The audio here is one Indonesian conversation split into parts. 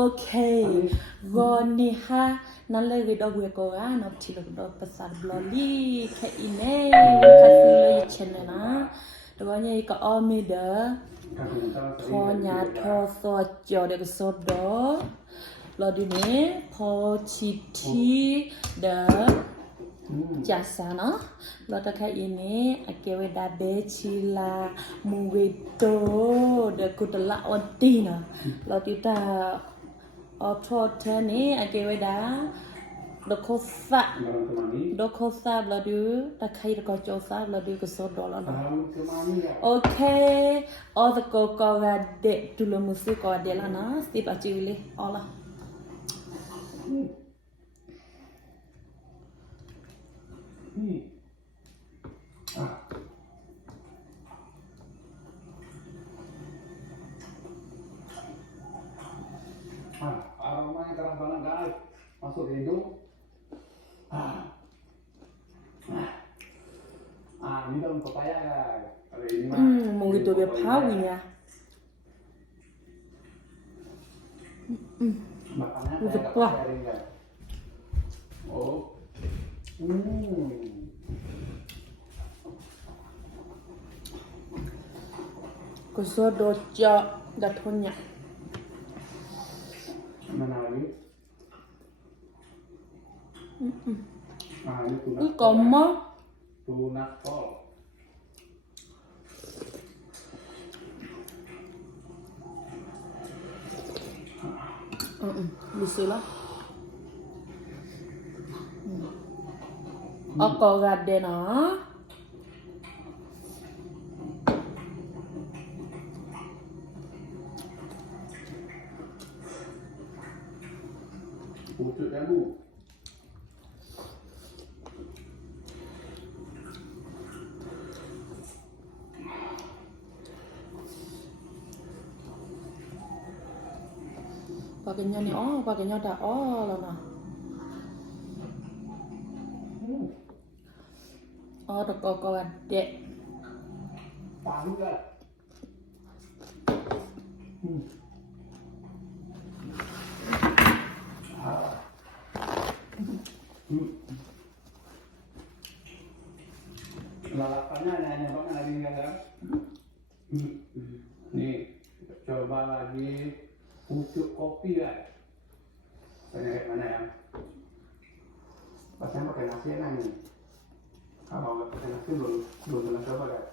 Okay, Ronnie ha, nalagi dog we go on up to the dog pasar blolly, kaine, kasilo chene na, the one you got all me the Tonya Toso Joe the Sodo, Lodine, Po Chiti, the Jasana, Lotaka ini, Akewe da Bechila, Muweto, the Kutala Odina, Lotita. Ototani ageweda dokosa bladu takai dokosa bladu kesodola na. Okay, all the koko gade dulu musik kau adela na, stip acili, olah. Aromanya keras banget guys, masuk ke hidung. Ini daun pepaya guys. Kalau ini mah Mau gitu dia pawi ya. makannya Udah kayak puas. kering guys. Oh. Kesodoja datonya. Mana lagi? Ini tuna. Kamu? Tuna kol. Bisa lah. Aku gade na. Pucuk ya bu. Pakainya nih, pakainya ada lah nah. Ada koko gade. Palu kan? Lalapannya hanya banget lagi kan? Nih, coba lagi pucuk kopi guys. Kayak mana ya? Pasnya pakai nasi enak nih. Kalau nggak pakai nasi belum pernah coba guys.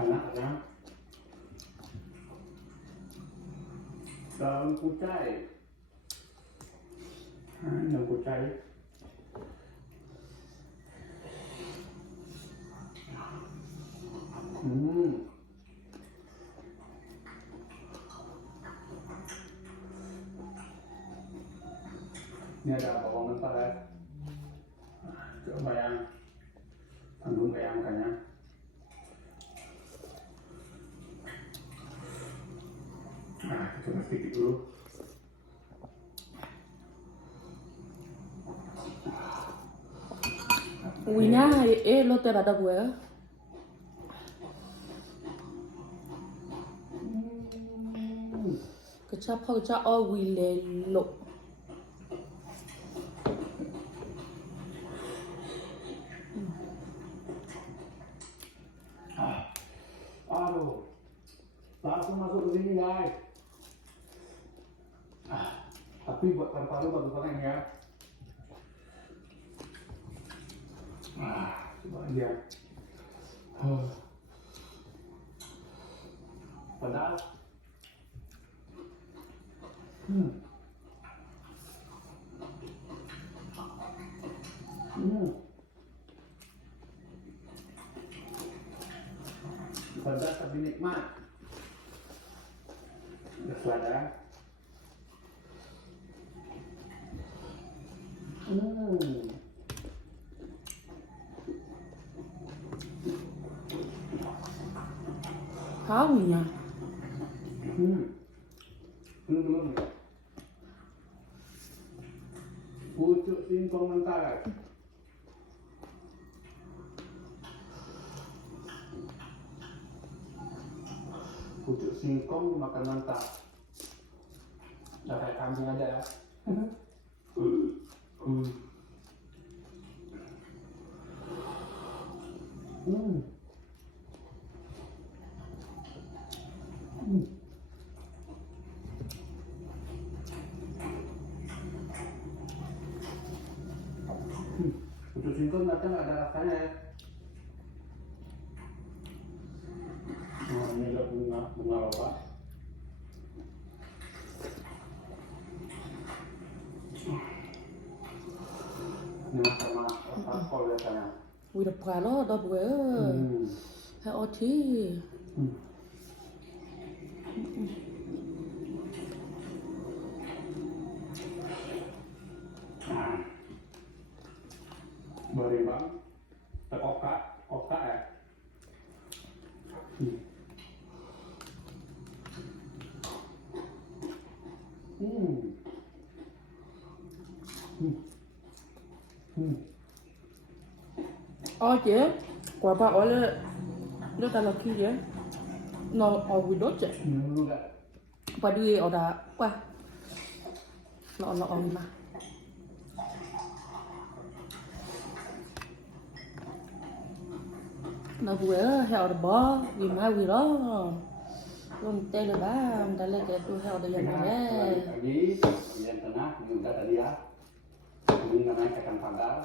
Enak ya. Daun kucai. Daun kucai. Ini ada bawang mentah ya. Coba yang tanggung bayangkannya. Coba sedikit dulu. Wina, lo terada gue. Kecap wile lo. Aduh, langsung masuk ke sini guys. Tapi buat paru-paru bagus banget ya. Coba lihat. Padahal. Pedas tapi nikmat. Selada. Tahunya. Belum. pucuk singkong mentah. Pucuk singkong makan mentah. Dah kayak kambing ada ya. Pucuk singkong kadang ada rasanya ya. Nah, ini ada bunga apa? Ini sama alkohol biasanya. Wih, udah pala dah gue. Hai oti. Berimbang, tekokak ya. Ờ chị, quả bà ở đây, đây ta là khi vậy, nó ở vui đốt chị, bà đi ở đó, qua, nó ở mà, nó vui á, heo đó bó, vì má vui đó, luôn têเลยบ้างแต่เลยแกตัว heo ได้ยังไง Pagi, kemudian tengah, ini udah tadi ya. Ini namanya kacang padar.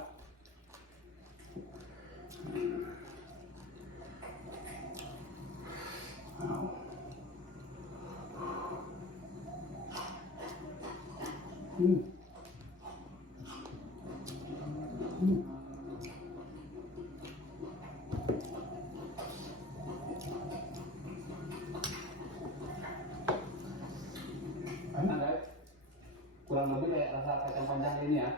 Enak deh. Kurang lebih kayak rasa kacang panjang ini ya.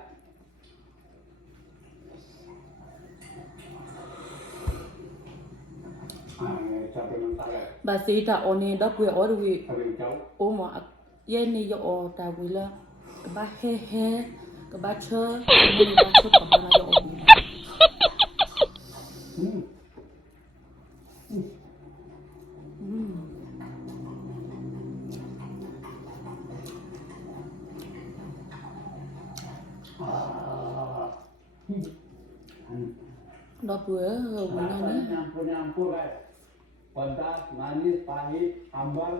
Ini cabai mentah ya. bà sĩ ta ở này đó quê ở đâu Cabai hijau. ô mà yên này yo ở ta quê là cái ba he he cái ba chơi cái ba chơi còn ba yo ở đó quê ở quê này nè Nyampur-nyampur guys. Pedas, manis, pahit, ambal.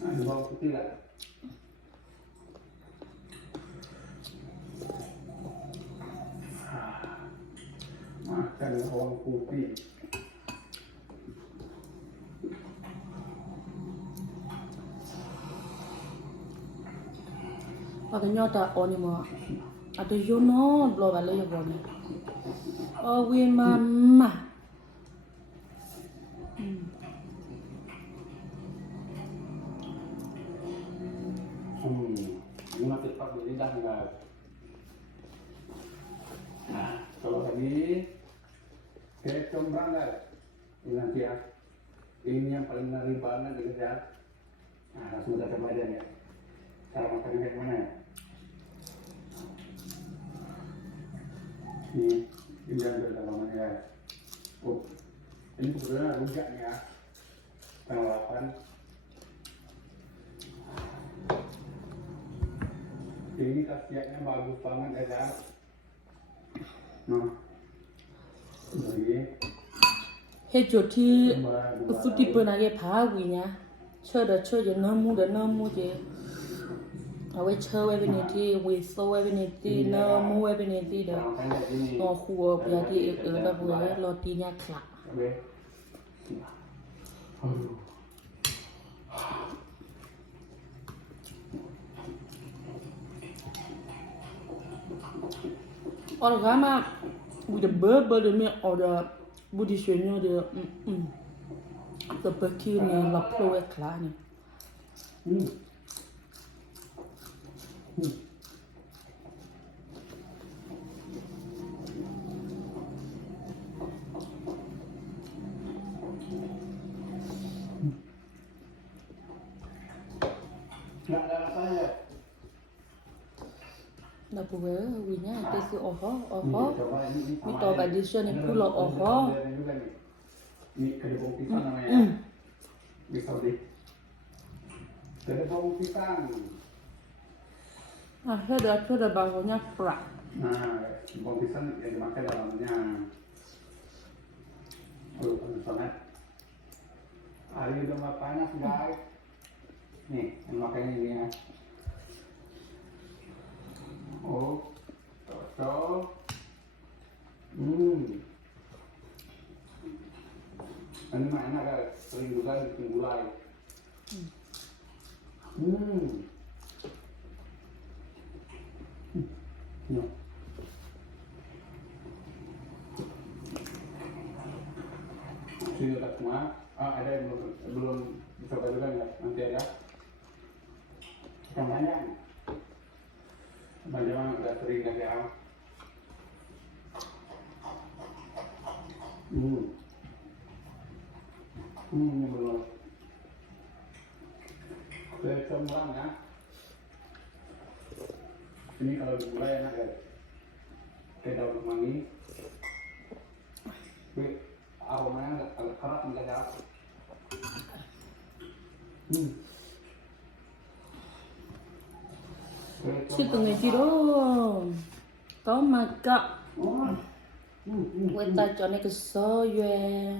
Nah, ini bawang putih lah. Makan bawang putih. cái nhau ta ở này mà ada yo no lo vale yo bone oh we mama Ini masih cepat di lidah guys. Nah, kalau tadi kecombrang guys. Ini nanti ya. Ini yang paling ngeri banget guys ya. Nah, langsung kita coba aja nih. Cara makannya kayak mana ya? Ini ambil dalamnya ya. Oh, ini sebenarnya rujak nih ya. Pengelapan. Ini khasiatnya bagus banget ya. Nah, ini hết chỗ thì cái phút đi bữa nay phá quỷ nhá chơi được chơi cho nó mua chứ ở đây chơi về bên này thì về sâu về bên này thì nó mua về bên này thì được nó khu bây giờ thì ở đó vừa lo tí nhạc lạ orang mà udah bơ miệng order budi suenya dia seperti ni laplo ekla ni ya. Dah buwe winya tesi oho Ini coba ini sama Mito ini. badisyo ni Ini pulo ada oho. ini juga nih. Ini kedebong pisang namanya. Di Saudi. Kedebong pisang. Ah, sudah barunya kerak. Nah, kedebong pisang yang dimakan dalamnya. Oh, panas banget. Hari udah mulai panas guys. Nih, yang makanya ini ya. Oh, cocok. Ini mah enak guys. Sering juga bikin gulai. Ya. Sini udah semua. Ada yang belum dicoba juga nggak? Nanti ada. Ikan bandeng. Bandeng udah sering kasih ya. Ini belum. Kecombrang ya. Ini kalau digulai enak ya. Kayak daun kemangi. Tapi aromanya agak keras enggak ya. Setengah kilo. Kau makan. Weta chone ke soye.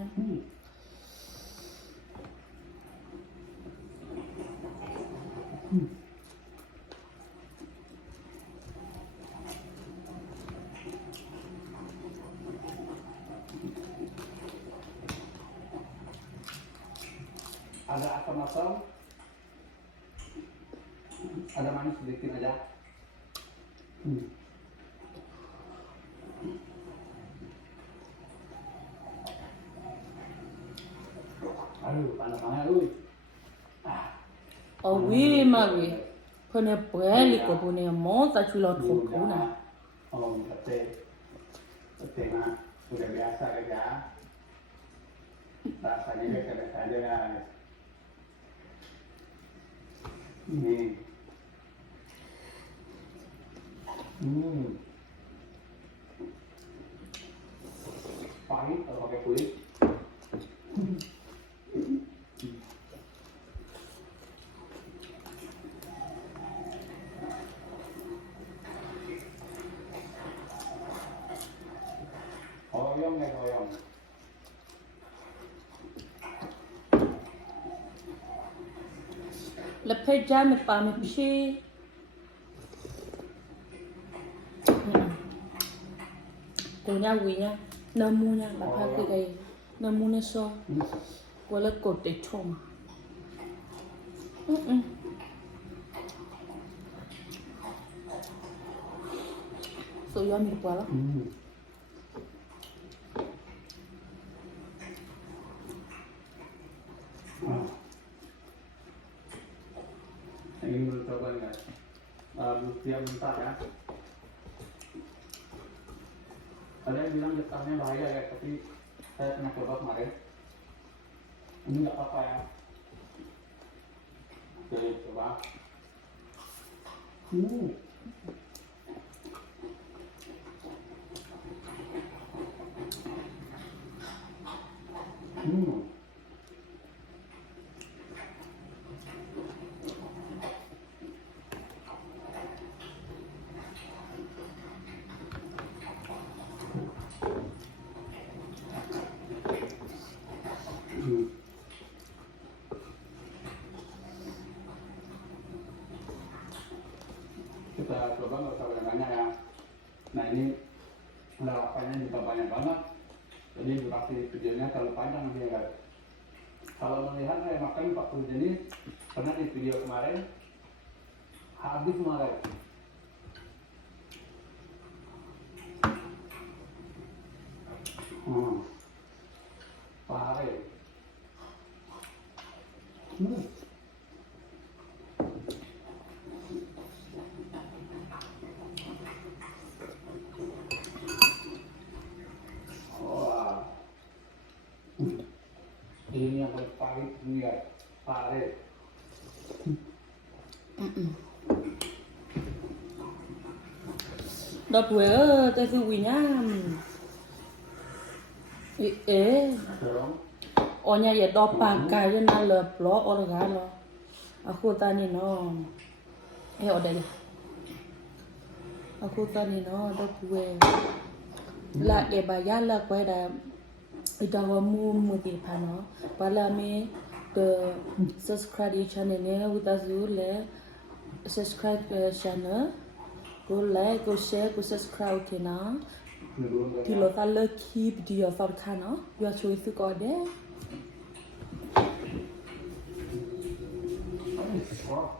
Ada asam-asam, ada manis sedikit aja. Aduh, panas-panas, Awi mawi. Pone beli ko pone mo ta chulo thoko na. Oh, pete mah udah biasa aja. Rasanya biasa aja guys. Ini. Pahit kalau pakai kulit. Oyong ya oyong. Lepe jam pa me pshi. Konya winya namunya lepe ke kai namune so. Wala ko te chom. So yummy pala. Ini menurut coba guys. Siap mentah ya. Ada yang bilang getahnya bahaya ya, tapi saya pernah coba kemarin. Ini nggak apa-apa ya. Oke, coba. Kita coba nggak usah banyak-banyak ya. Nah ini lalapannya juga banyak banget. Jadi durasi videonya terlalu panjang nanti ya guys. Kalau melihat saya makan 40 jenis, pernah di video kemarin habis semua guys. Pare. Wah. Ini yang paling pahit ini guys. Pare. đó bữa tới thứ quý nhá ế Dorong. ở nhà giờ đó bà cái cho nó lợp ló ở gà lo à khu ta này nó ở đây à khu ta này nó đó bữa là để bà giá là quay đã ita wa mu di pa no pala me the subscribe di channel ne uta zu le subscribe channel go like go share go subscribe ke na thì lo ta le keep video fa ka no ya chui su ko de Oh.